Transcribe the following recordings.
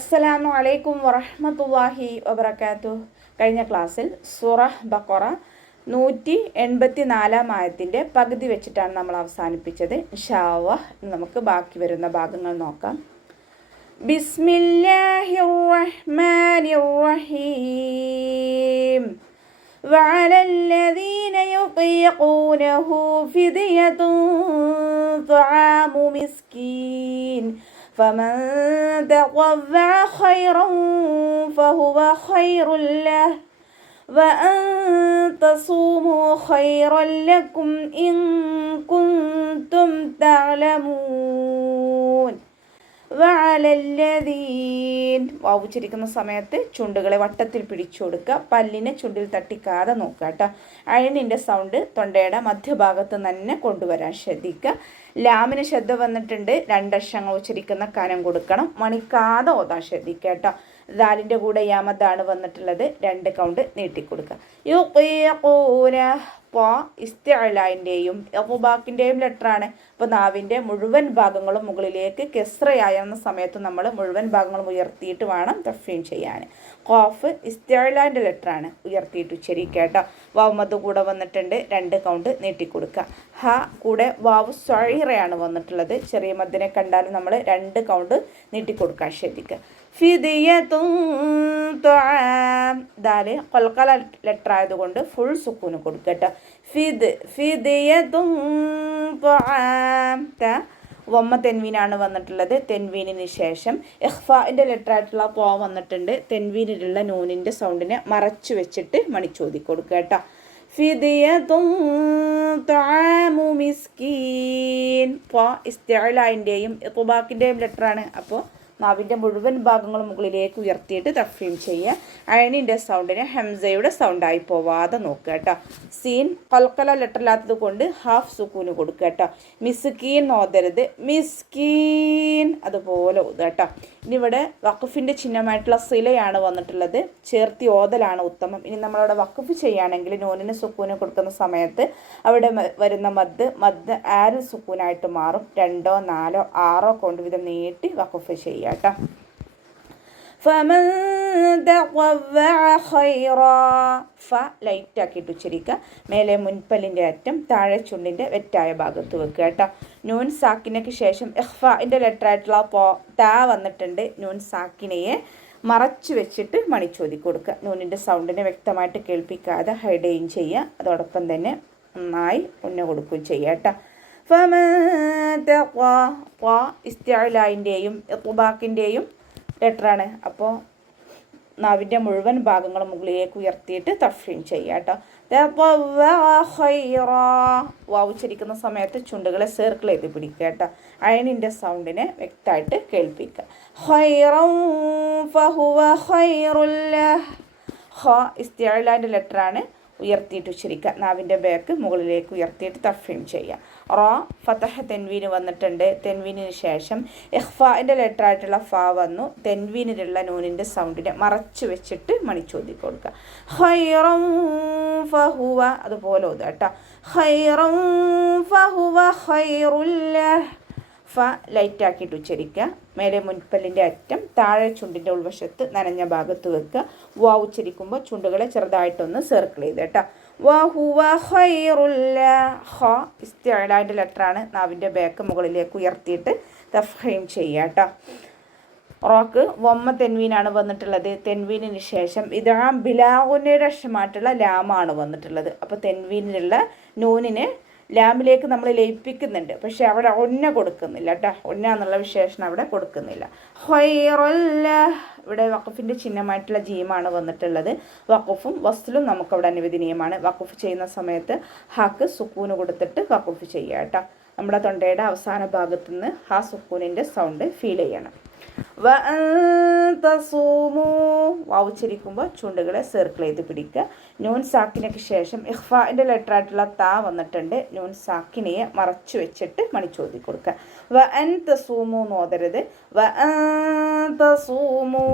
അസ്സലാമു അലൈക്കും വറഹ്മത്തുള്ളാഹി വബറകാതുഹു. കഴിഞ്ഞ ക്ലാസ്സിൽ സൂറ ബഖറ 184 ആയത്തിൻ്റെ പകുതി വെച്ചിട്ടാണ് നമ്മൾ അവസാനിപ്പിച്ചത്. ഇൻഷാ അല്ലാഹ് നമുക്ക് ബാക്കി വരുന്ന ഭാഗങ്ങൾ നോക്കാം. ബിസ്മില്ലാഹിർ റഹ്മാനിർ റഹീം. വഅലല്ലദീന യുതീഖൂനഹു ഫിദിയത്തുൻ തുആമു മിസ്കീൻ فمن تطوع خيرا فهو خير له وأن تصوموا خيرا لكم إن كنتم تعلمون. വഅലല്ലദീൻ വാവ് ഉച്ചരിക്കുന്ന സമയത്ത് ചുണ്ടുകളെ വട്ടത്തിൽ പിടിച്ചു കൊടുക്കുക. പല്ലിനെ ചുണ്ടിൽ തട്ടിക്കാതെ നോക്കുക കേട്ടോ. അയണിൻ്റെ സൗണ്ട് തൊണ്ടയുടെ മധ്യഭാഗത്ത് തന്നെ കൊണ്ടുവരാൻ ശ്രദ്ധിക്കുക. ലാമിന് ശ്രദ്ധ വന്നിട്ടുണ്ട്. രണ്ടക്ഷരങ്ങൾ ഉച്ചരിക്കുന്ന കനം കൊടുക്കണം. മണിക്കാതെ ഓതാൻ ശ്രദ്ധിക്കുക കേട്ടോ. ദാലിൻ്റെ കൂടെ യാമതാണ് വന്നിട്ടുള്ളത്. 2 കൗണ്ട് നീട്ടിക്കൊടുക്കുക. യുഖീഖൂന ഇസ്തിഅലാൻ്റെയും ഇഖ്ബാക്കിൻ്റെയും ലെറ്ററാണ്. അപ്പോൾ നാവിൻ്റെ മുഴുവൻ ഭാഗങ്ങളും മുകളിലേക്ക് കെസ്റയാകുന്ന സമയത്ത് നമ്മൾ മുഴുവൻ ഭാഗങ്ങളും ഉയർത്തിയിട്ട് വേണം തഫ്രീം ചെയ്യാൻ. ഖാഫ് ഇസ്തിഅലാൻ്റെ ലെറ്ററാണ്, ഉയർത്തിയിട്ട് ഉച്ചരിക്കുക കേട്ടോ. വാവ് മദ് കൂടെ വന്നിട്ടുണ്ട്. 2 കൗണ്ട് നീട്ടിക്കൊടുക്കുക. ഹ കൂടെ വാവ് സ്വൈറയാണ് വന്നിട്ടുള്ളത്. ചെറിയ മദ്ദിനെ കണ്ടാലും നമ്മൾ 2 കൗണ്ട് നീട്ടിക്കൊടുക്കാൻ ശ്രദ്ധിക്കുക. ഫിദിയത്തുൻ തുആം ദാല് ഖൽഖല ലെറ്റർ ആയതുകൊണ്ട് ഫുൾ സുക്കൂന് കൊടുക്കട്ടെ. ഫിദിയത്തുൻ തുആം ത വമ്മ തെൻവീനാണ് വന്നിട്ടുള്ളത്. തെൻവീനിന് ശേഷം ഇഖ്ഫാൻ്റെ ലെറ്റർ ആയിട്ടുള്ള പോ വന്നിട്ടുണ്ട്. തെൻവീനിലുള്ള നൂനിൻ്റെ സൗണ്ടിനെ മറച്ചു വെച്ചിട്ട് മണിച്ചോതി കൊടുക്കുക കേട്ടോ. ഫിദിയത്തുൻ തുആമു മിസ്കീൻ പോ ഇസ്തിഅലാൻ്റെയും ഇഖ്ബാക്കിൻ്റെയും ലെറ്ററാണ്. അപ്പോൾ നാവിൻ്റെ മുഴുവൻ ഭാഗങ്ങളും മുകളിലേക്ക് ഉയർത്തിയിട്ട് തഫ്രീം ചെയ്യുക. അയണിൻ്റെ സൗണ്ടിനെ ഹംസയുടെ സൗണ്ടായി പോവാതെ നോക്കുക കേട്ടോ. സീൻ ഖൽഖല ലെറ്ററില്ലാത്തത് കൊണ്ട് ഹാഫ് സുക്കൂന് കൊടുക്കുക കേട്ടോ. മിസ്കീൻ ഓതരുത്, മിസ്കീൻ അതുപോലെ ഓതുക കേട്ടോ. ഇനി ഇവിടെ വഖഫിൻ്റെ ചിഹ്നമായിട്ടുള്ള സിലയാണ് വന്നിട്ടുള്ളത്. ചേർത്തി ഓതലാണ് ഉത്തമം. ഇനി നമ്മളവിടെ വഖഫ് ചെയ്യുകയാണെങ്കിൽ നൂനിന് സുക്കൂന് കൊടുക്കുന്ന സമയത്ത് അവിടെ വരുന്ന മദ് ആര് സുക്കൂനായിട്ട് മാറും. 2, 4, 6 കൊണ്ട് വിധം നീട്ടി വഖഫ് ചെയ്യുക കേട്ടോ. ഫമൻ തഖവ്വഅ ഖൈറാ ഫ ലൈറ്റ് ആക്കിയിട്ട് ഉച്ചരിക്കുക. മേലെ മുൻപല്ലിൻ്റെ അറ്റം താഴെ ചുണ്ടിൻ്റെ വെറ്റായ ഭാഗത്ത് വെക്കുക കേട്ടോ. നൂൻ സാക്കിനയ്ക്ക് ശേഷം ഇഖ്ഫാൻ്റെ ലെറ്റർ ആയിട്ടുള്ള താ വന്നിട്ടുണ്ട്. നൂൻ സാക്കിനയെ മറച്ചു വെച്ചിട്ട് മണിച്ചോതി കൊടുക്കുക. നൂനിൻ്റെ സൗണ്ടിനെ വ്യക്തമായിട്ട് കേൾപ്പിക്കാതെ ഹൈഡയും ചെയ്യുക. അതോടൊപ്പം തന്നെ നന്നായി ഉന്ന കൊടുക്കുകയും ചെയ്യുക കേട്ടോ. ഫമൻ തഖവ ഇസ്തിഅലാൻ്റെയും ഇഖ്ബാക്കിൻ്റെയും ലെറ്ററാണ്. അപ്പോൾ നാവിൻ്റെ മുഴുവൻ ഭാഗങ്ങളും മുകളിലേക്ക് ഉയർത്തിയിട്ട് തഫ്രീം ചെയ്യുക കേട്ടോ. വാവ് ഉച്ചരിക്കുന്ന സമയത്ത് ചുണ്ടുകളെ സർക്കിൾ ചെയ്ത് പിടിക്കുക കേട്ടോ. അയണിൻ്റെ സൗണ്ടിനെ വ്യക്തമായിട്ട് കേൾപ്പിക്കുക. ഖൈറൻ ഫഹുവ ഖൈറുൽ ലഹ് ഖ ഇസ്തിഅലാൻ്റെ ലെറ്ററാണ്, ഉയർത്തിയിട്ട് ഉച്ചരിക്കുക. നാവിൻ്റെ ബാക്ക് മുകളിലേക്ക് ഉയർത്തിയിട്ട് തഫ്രീം ചെയ്യുക. റോ ഫതഹ തെൻവീന് വന്നിട്ടുണ്ട്. തെൻവീനിന് ശേഷം ഇഖ്ഫാൻ്റെ ലെറ്റർ ആയിട്ടുള്ള ഫ വന്നു. തെൻവീനിലുള്ള നൂനിൻ്റെ സൗണ്ടിനെ മറച്ചു വെച്ചിട്ട് മണിച്ചോതി കൊടുക്കുക. ഖൈറൻ ഫഹുവ അതുപോലെ ഓതുക കേട്ടോ. ഖൈറൻ ഫഹുവ ഖൈറുൽ ലഹ് ഫ ലൈറ്റ് ആക്കിയിട്ട് ഉച്ചരിക്കുക. മേലെ മുൻപല്ലിൻ്റെ അറ്റം താഴെ ചുണ്ടിൻ്റെ ഉൾവശത്ത് നനഞ്ഞ ഭാഗത്ത് വെക്കുക. വാ ഉച്ചരിക്കുമ്പോൾ ചുണ്ടുകളെ ചെറുതായിട്ടൊന്ന് സർക്കിൾ ചെയ്ത് കേട്ടോ. വഹുവ ഖൈറുൽ ലഹ് ഖ ഇസ്തിഅലാൻ്റെ ലെറ്ററാണ്. നാവിൻ്റെ ബാക്ക് മുകളിലേക്ക് ഉയർത്തിയിട്ട് തഫ്ഹീം ചെയ്യുക കേട്ടോ. റോക്ക് വമ്മ തെൻവീനാണ് വന്നിട്ടുള്ളത്. തെൻവീനിന് ശേഷം ഇതാം ബിലാഗുന്നയുടെ അക്ഷരമായിട്ടുള്ള ലാമാണ് വന്നിട്ടുള്ളത്. അപ്പോൾ തെൻവീനിലുള്ള നൂനിനെ ലാമിലേക്ക് നമ്മൾ ലയിപ്പിക്കുന്നുണ്ട്. പക്ഷേ അവിടെ ഒന്ന കൊടുക്കുന്നില്ല കേട്ടോ. ഒന്ന എന്നുള്ള വിശേഷണം അവിടെ കൊടുക്കുന്നില്ല. ഖൈറുൽ ലഹ് ഇവിടെ വഖഫിൻ്റെ ചിഹ്നമായിട്ടുള്ള ജീമാണ് വന്നിട്ടുള്ളത്. വഖഫും വസ്ലും നമുക്കവിടെ അനുവദനീയമാണ്. വഖഫ് ചെയ്യുന്ന സമയത്ത് ഹാക്ക് സുക്കൂന് കൊടുത്തിട്ട് വഖഫ് ചെയ്യുക കേട്ടോ. നമ്മുടെ തൊണ്ടയുടെ അവസാന ഭാഗത്തു നിന്ന് ഹാ സുക്കൂനിൻ്റെ സൗണ്ട് ഫീൽ ചെയ്യണം. വാവുച്ചരിക്കുമ്പോൾ ചുണ്ടുകളെ സർക്കിൾ ചെയ്ത് പിടിക്കുക. നൂൻ സാക്കിനയ്ക്ക് ശേഷം ഇഖ്ഫാൻ്റെ ലെറ്റർ ആയിട്ടുള്ള താ വന്നിട്ടുണ്ട്. നൂൻ സാക്കിനയെ മറച്ചു വെച്ചിട്ട് മണിച്ചോതി കൊടുക്കുക. വഅൻ തസൂമു നോതരുത്. വഅൻ തസൂമു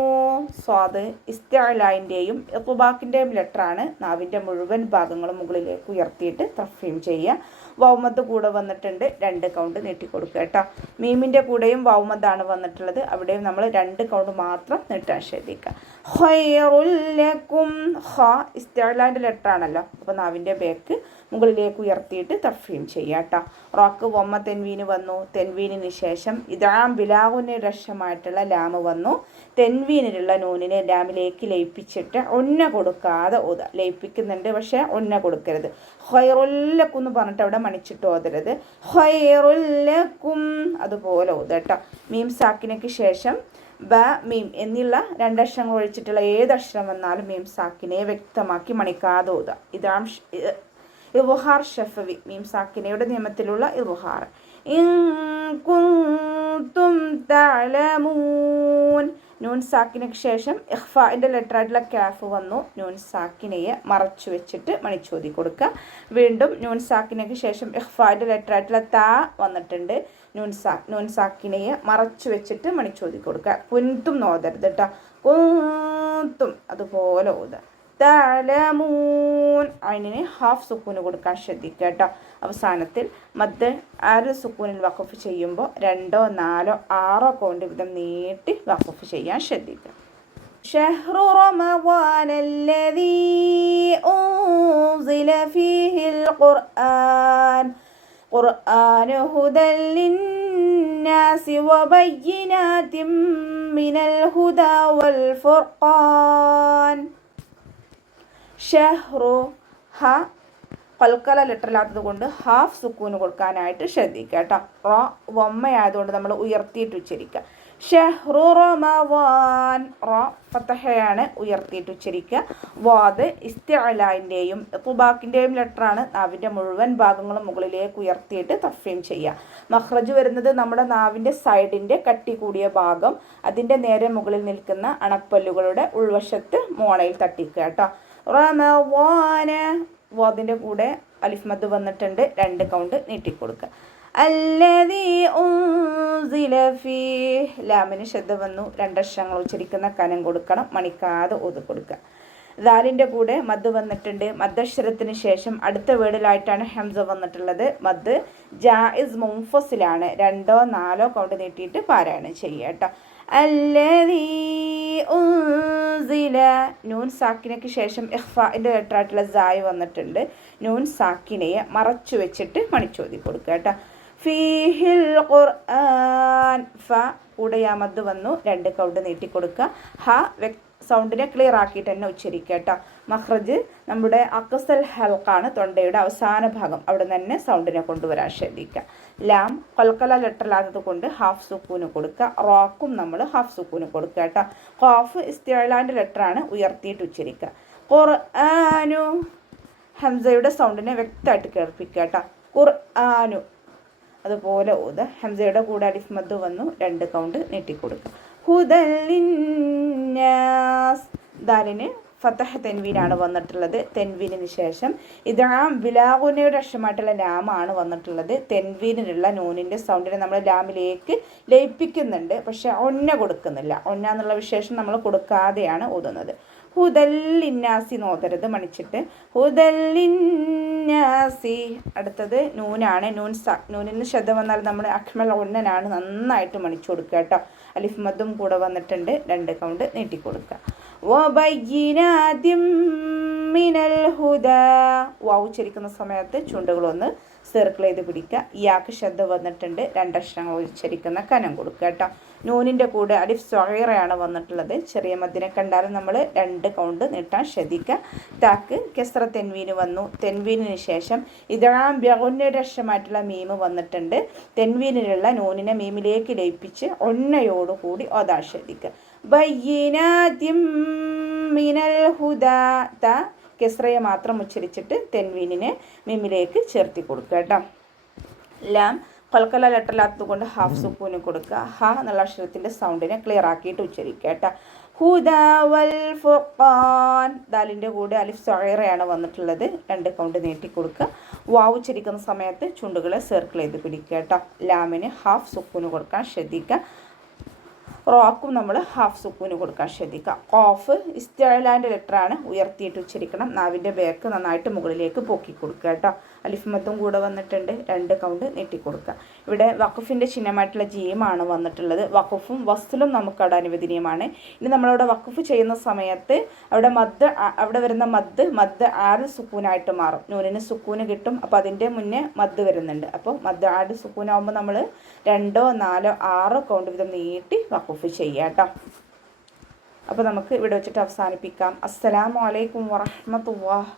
സ്വാദ് ഇസ്തിഅലാൻ്റെയും ഇഖ്ബാക്കിൻ്റെയും ലെറ്ററാണ്. നാവിൻ്റെ മുഴുവൻ ഭാഗങ്ങളും മുകളിലേക്ക് ഉയർത്തിയിട്ട് തഫ്രീം ചെയ്യുക. വൗമദ് കൂടെ വന്നിട്ടുണ്ട്, 2 കൗണ്ട് നീട്ടി കൊടുക്കുക കേട്ടോ. മീമിൻ്റെ കൂടെയും വൗമദാണ് വന്നിട്ടുള്ളത്, അവിടെയും നമ്മൾ 2 കൗണ്ട് മാത്രം നീട്ടാൻ ശ്രദ്ധിക്കുക. ഖൈറുൽ ലക്കും, ഹ ഇസ്തിഅലാൻ്റെ ലെറ്റർ ആണല്ലോ, അപ്പോൾ നാവിൻ്റെ ബേക്ക് മുകളിലേക്ക് ഉയർത്തിയിട്ട് തഫ്ഹീം ചെയ്യുക കേട്ടോ. റോക്ക് വമ്മ തെൻവീന് വന്നു, തെൻവീനിന് ശേഷം ഇദാം ബിലാഗുന് രക്ഷമായിട്ടുള്ള ലാമ് വന്നു. തെൻവീനിലുള്ള നൂനിനെ ലാമിലേക്ക് ലയിപ്പിച്ചിട്ട് ഒന്ന കൊടുക്കാതെ ഓതുക. ലയിപ്പിക്കുന്നുണ്ട് പക്ഷേ ഒന്ന കൊടുക്കരുത്. ഖൈറുല്ലക്കും എന്ന് പറഞ്ഞിട്ട് അവിടെ മണിച്ചിട്ട് ഓതരുത്. ഖൈറുല്ലക്കും അതുപോലെ ഓതുക കേട്ടോ. മീം സാക്കിനയ്ക്ക് ശേഷം ബ മീം എന്നുള്ള 2 അക്ഷരങ്ങൾ ഒഴിച്ചിട്ടുള്ള ഏതക്ഷരം വന്നാലും മീം സാക്കിനെ വ്യക്തമാക്കി മണിക്കാതെ ഓതുക. ഇദാം ഇൽഹാർ ഷഫവി, മീം സാക്കിനയുടെ നിയമത്തിലുള്ള ഇൽഹാർ. ഇൻ കുന്തും തഅലമൂൻ, നൂൻ സാക്കിനയ്ക്ക് ശേഷം ഇഖ്ഫാൻ്റെ ലെറ്ററായിട്ടുള്ള കാഫ് വന്നു. നൂൻ സാക്കിനയെ മറച്ചു വെച്ചിട്ട് മണിച്ചോതി കൊടുക്കുക. വീണ്ടും നൂൻ സാക്കിനയ്ക്ക് ശേഷം ഇഖ്ഫാൻ്റെ ലെറ്ററായിട്ടുള്ള താ വന്നിട്ടുണ്ട്. നൂൻ സാക്കിനയെ മറച്ചു വെച്ചിട്ട് മണിച്ചോതി കൊടുക്കുക. കുന്തും നോതരുത് കേട്ടോ. കുന്തും അതുപോലെ ഓതുക. തഅലമൂൻ, അതിന് ഹാഫ് സുക്കൂന് കൊടുക്കാൻ ശ്രദ്ധിക്കുക കേട്ടോ. അവസാനത്തിൽ മദ് 6 സുക്കൂനിൽ വഖഫ് ചെയ്യുമ്പോൾ 2, 4, 6 കൗണ്ട് വിധം നീട്ടി വഖഫ് ചെയ്യാൻ ശ്രദ്ധിക്കുക. ഷഹ്റു റമളാനല്ലദീ ഉൻസില ഫീഹിൽ ഖുർആൻ ഖുർആനു ഹുദൽ ലിന്നാസി വബയ്യിനാതിൻ മിനൽ ഹുദാ വൽ ഫുർഖാൻ. ഷഹ്റു ഹ കൽക്കല ലെറ്ററില്ലാത്തത് കൊണ്ട് ഹാഫ് സുക്കൂന് കൊടുക്കാനായിട്ട് ശ്രദ്ധിക്കുക കേട്ടോ. റ വമ്മയായതുകൊണ്ട് നമ്മൾ ഉയർത്തിയിട്ട് ഉച്ചരിക്കുക. ഷഹ്റു റമളാൻ, റ ഫതഹയാണ്, ഉയർത്തിയിട്ട് ഉച്ചരിക്കുക. വാദ് ഇസ്തിഅലാൻ്റെയും തുബാക്കിൻ്റെയും ലെറ്ററാണ്. നാവിൻ്റെ മുഴുവൻ ഭാഗങ്ങളും മുകളിലേക്ക് ഉയർത്തിയിട്ട് തഫ്ഹീം ചെയ്യുക. മഖ്റജ് വരുന്നത് നമ്മുടെ നാവിൻ്റെ സൈഡിൻ്റെ കട്ടി കൂടിയ ഭാഗം, അതിൻ്റെ നേരെ മുകളിൽ നിൽക്കുന്ന അണപ്പല്ലുകളുടെ ഉൾവശത്ത് മോണയിൽ തട്ടിക്കുക കേട്ടോ. റമളാന, വാദിൻ്റെ കൂടെ അലിഫ് മദ് വന്നിട്ടുണ്ട്, 2 കൗണ്ട് നീട്ടിക്കൊടുക്കുക. അല്ലദീ ഉൻസില ഫീഹ്, ലാമിന് ശബ്ദ വന്നു, 2 അക്ഷരങ്ങൾ ഉച്ചരിക്കുന്ന കനം കൊടുക്കണം, മണിക്കാതെ ഓതി കൊടുക്കുക. ദാലിൻ്റെ കൂടെ മദ് വന്നിട്ടുണ്ട്. മദ്ദക്ഷരത്തിന് ശേഷം അടുത്ത വേർഡിലായിട്ടാണ് ഹംസ വന്നിട്ടുള്ളത്. മദ് ജായിസ് മുൻഫസിലാണ്, 2, 4 കൗണ്ട് നീട്ടിയിട്ട് പാരായണം ചെയ്യുക കേട്ടോ. അല്ലദീ ഉൻസില, നൂൻ സാക്കിനയ്ക്ക് ശേഷം ഇഖ്ഫാൻ്റെ ലെറ്ററായിട്ടുള്ള സായ് വന്നിട്ടുണ്ട്. നൂൻ സാക്കിനയെ മറച്ചു വെച്ചിട്ട് മണിച്ചോതി കൊടുക്കുക കേട്ടോ. ഫീഹിൽ ഖുർആൻ, ഫ കൂടെ യാമദ് വന്നു, 2 കൗണ്ട് നീട്ടിക്കൊടുക്കുക. ഹ സൗണ്ടിനെ ക്ലിയർ ആക്കിയിട്ട് തന്നെ ഉച്ചരിക്കുക കേട്ടോ. മഖ്റജ് നമ്മുടെ അക്സൽ ഹൽക്കാണ്, തൊണ്ടയുടെ അവസാന ഭാഗം, അവിടെ തന്നെ സൗണ്ടിനെ കൊണ്ടുവരാൻ ശ്രദ്ധിക്കുക. ലാം കൽക്കല ലെറ്ററിലാത്തത് കൊണ്ട് ഹാഫ് സുക്കൂന് കൊടുക്കുക. റോക്കും നമ്മൾ ഹാഫ് സുക്കൂന് കൊടുക്കുക കേട്ടോ. ഖാഫ് ഇസ്തിഅലാൻ്റെ ലെറ്ററാണ്, ഉയർത്തിയിട്ട് ഉച്ചരിക്കുക. ഖുർആനു, ഹംസയുടെ സൗണ്ടിനെ വ്യക്തമായിട്ട് കേൾപ്പിക്കുക കേട്ടോ. ഖുർആനു അതുപോലെ ഓത്. ഹംസയുടെ കൂടെ അലിഫ് മദ് വന്നു, 2 കൗണ്ട് നീട്ടിക്കൊടുക്കുക. ഹുദൽ ലിന്നാസ്, ദാലിന് ഫതഹ തെൻവീനാണ് വന്നിട്ടുള്ളത്. തെൻവീനിന് ശേഷം ഇദാം ബിലാഗുനയുടെ അക്ഷരമായിട്ടുള്ള ലാമാണ് വന്നിട്ടുള്ളത്. തെൻവീനിലുള്ള നൂനിൻ്റെ സൗണ്ടിനെ നമ്മൾ ലാമിലേക്ക് ലയിപ്പിക്കുന്നുണ്ട്, പക്ഷെ ഒന്ന കൊടുക്കുന്നില്ല. ഒന്ന എന്നുള്ള വിശേഷം നമ്മൾ കൊടുക്കാതെയാണ് ഓതുന്നത്. ഹുദല്ലിന്നാസി നോതരുത്, മണിച്ചിട്ട് ഹുദല്ലിന്നാസി. അടുത്തത് നൂനാണ്. നൂനിന് ശബ്ദം വന്നാൽ നമ്മൾ അക്മൽ ഒന്നനാണ്, നന്നായിട്ട് മണിച്ചു കൊടുക്കുക കേട്ടോ. അലിഫ് മദ്ദും കൂടെ വന്നിട്ടുണ്ട്, 2 കൗണ്ട് നീട്ടിക്കൊടുക്കുക. വബയ്യിനാതിൻ മിനൽ ഹുദാ, വാവ് ഉച്ചരിക്കുന്ന സമയത്ത് ചുണ്ടുകളൊന്ന് സർക്കിൾ ചെയ്ത് പിടിക്കുക. ഇയാൾക്ക് ശബ്ദം വന്നിട്ടുണ്ട്, 2 അക്ഷരങ്ങൾ ഉച്ചരിക്കുന്ന കനം കൊടുക്കുക കേട്ടോ. നൂനിൻ്റെ കൂടെ അലിഫ് സ്വഗീറയാണ് വന്നിട്ടുള്ളത്. ചെറിയ മദ്ദിനെ കണ്ടാലും നമ്മൾ 2 കൗണ്ട് നീട്ടാൻ ശ്രദ്ധിക്കുക. താക്ക് കെസ്ര തെൻവീന് വന്നു. തെൻവീനിന് ശേഷം ഇദാം ബിഗുന്നയുടെ അക്ഷരമായിട്ടുള്ള മീമ് വന്നിട്ടുണ്ട്. തെൻവീനിലുള്ള നൂനിനെ മീമിലേക്ക് ലയിപ്പിച്ച് ഒന്നയോടുകൂടി ഓതാൻ ശ്രദ്ധിക്കുക. ബയ്യിനാതിൻ മിനൽ ഹുദാ, ത കെസ്രയെ മാത്രം ഉച്ചരിച്ചിട്ട് തെൻവീനിനെ മീമിലേക്ക് ചേർത്തി കൊടുക്കുക കേട്ടോ. ലാം കൽക്കല ലെറ്ററിലാത്തത് കൊണ്ട് ഹാഫ് സുക്കൂന് കൊടുക്കുക. ഹ എന്നുള്ള അക്ഷരത്തിൻ്റെ സൗണ്ടിനെ ക്ലിയർ ആക്കിയിട്ട് ഉച്ചരിക്കുക കേട്ടോ. ഹുദാ വൽ ഫുർഖാൻ, ദാലിൻ്റെ കൂടെ അലിഫ് സ്വഗീറയാണ് വന്നിട്ടുള്ളത്, 2 കൗണ്ട് നീട്ടി കൊടുക്കുക. വാവ് ഉച്ചരിക്കുന്ന സമയത്ത് ചുണ്ടുകളെ സർക്കിൾ ചെയ്ത് പിടിക്കുക കേട്ടോ. ലാമിന് ഹാഫ് സുക്കൂന് കൊടുക്കാൻ ശ്രദ്ധിക്കുക. റോക്കും നമ്മൾ ഹാഫ് സുക്കൂന് കൊടുക്കാൻ ശ്രദ്ധിക്കുക. ഖാഫ് ഇസ്തിഅലാൻ്റെ ലെറ്ററാണ്, ഉയർത്തിയിട്ട് ഉച്ചരിക്കണം. നാവിൻ്റെ ബേക്ക് നന്നായിട്ട് മുകളിലേക്ക് പൊക്കി കൊടുക്കുക കേട്ടോ. അലിഫ് മദ്ദും കൂടെ വന്നിട്ടുണ്ട്, 2 കൗണ്ട് നീട്ടിക്കൊടുക്കുക. ഇവിടെ വഖഫിൻ്റെ ചിഹ്നമായിട്ടുള്ള ജീമാണ് വന്നിട്ടുള്ളത്. വഖഫും വസ്ലും നമുക്കവിടെ അനുവദനീയമാണ്. ഇനി നമ്മളവിടെ വഖഫ് ചെയ്യുന്ന സമയത്ത് അവിടെ വരുന്ന മദ് ആറ് സുക്കൂനായിട്ട് മാറും. നൂനിന് സുക്കൂന് കിട്ടും. അപ്പോൾ അതിൻ്റെ മുന്നേ മദ് വരുന്നുണ്ട്. അപ്പോൾ മദ് ആറ് സുക്കൂനാകുമ്പോൾ നമ്മൾ 2, 4, 6 കൗണ്ട് വീതം നീട്ടി വഖഫ് ചെയ്യാം കേട്ടോ. അപ്പോൾ നമുക്ക് ഇവിടെ വെച്ചിട്ട് അവസാനിപ്പിക്കാം. അസ്സലാമു അലൈക്കും വറഹ്മത്തുള്ളാഹി.